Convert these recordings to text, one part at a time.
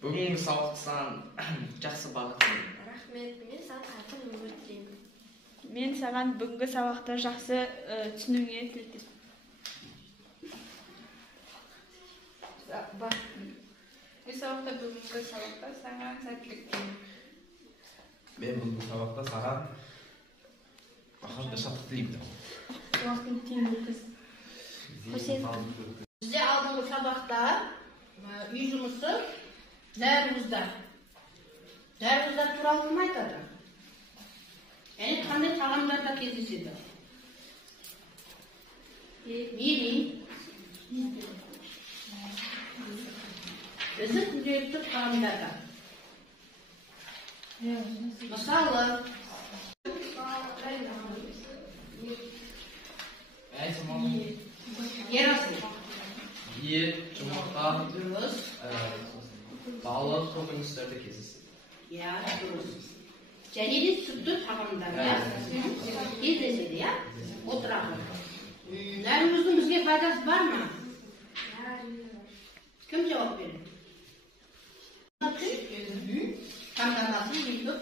Бүгінгі сабақтан жақсы бағыт тілеймін. Рахмет, мен саған айқын өмір тілеймін. Мен саған бүгінгі сабақта жақсы түсінуіңе тілеймін. Бүгінгі сабақта саған сәттілік тілеймін. Мен бүгінгі сабақта саған бақытты шаттық тілеймін. Уақытын тиімді өткіз. Бізде алдыңғы сабақта үй жұмысы дәріміздар. Дәріміздар туралы кім айтады? Яғни қандай тағамдарда кездеседі? Мейли. Біздің күнделікті тағамдарда. Мысалы, ерасыл. Ет, жұмыртқа, Дұрыс. балық, көкөністерді кездеседі. Я, дұрыс. Және де сүтті тағамдарда кездеседі, я? Отырағы. Нәріміздің бізге пайдасы бар ма? Кім жауап береді? Таңданасын бүйтіп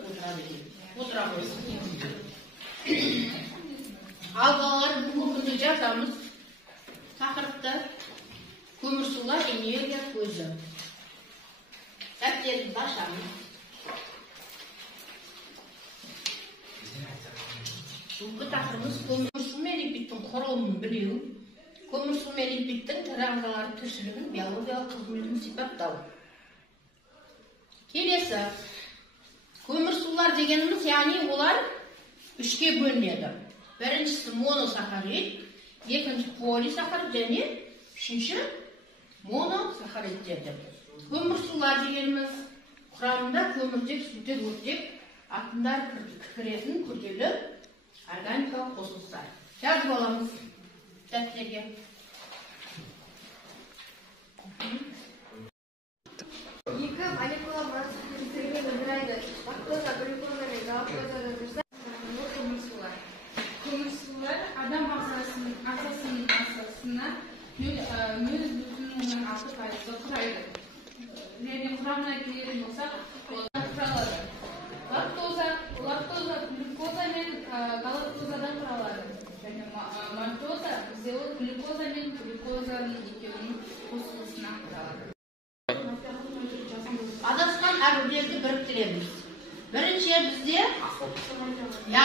отыра қойсын. Ал балалар бүгінгі күнде жазамыз. Тақырыпты көмірсулар энергия көзі. Дәптерімізді ашамыз. Бүгінгі тақырыбымыз көмірсу мен липидтің құрылымын білу. Көмірсу мен липидтің тірі ағзалары тіршілігін биологиялық қызметін сипаттау. Келесі. Көмірсулар дегеніміз, яғни олар үшке бөлінеді. Біріншісі моносахарид, екінші полисахарид және үшінші моносахаридтерді. Көмірсулар дегеніміз құрамында көміртек, сутек, оттек атомдар кіретін күрделі органикалық қосылыстар. Жазып аламыз дәптерге. Екі молекула моносахаридтерге өндіреді. Лактоза, глюкоза мен галактозадан тұрса, көмірсулар. Көмірсулар адам ағзасына 0,6% құрайды. Және құрамына келетін болсақ, олар құралады. Лактоза, глюкоза мен галактозадан құралады. Және мальтоза, бізде ол глюкоза мен глюкозаның екеуінің қосылысынан құралады. Адасқан әріптерді біріктіреміз. Бірінші бізде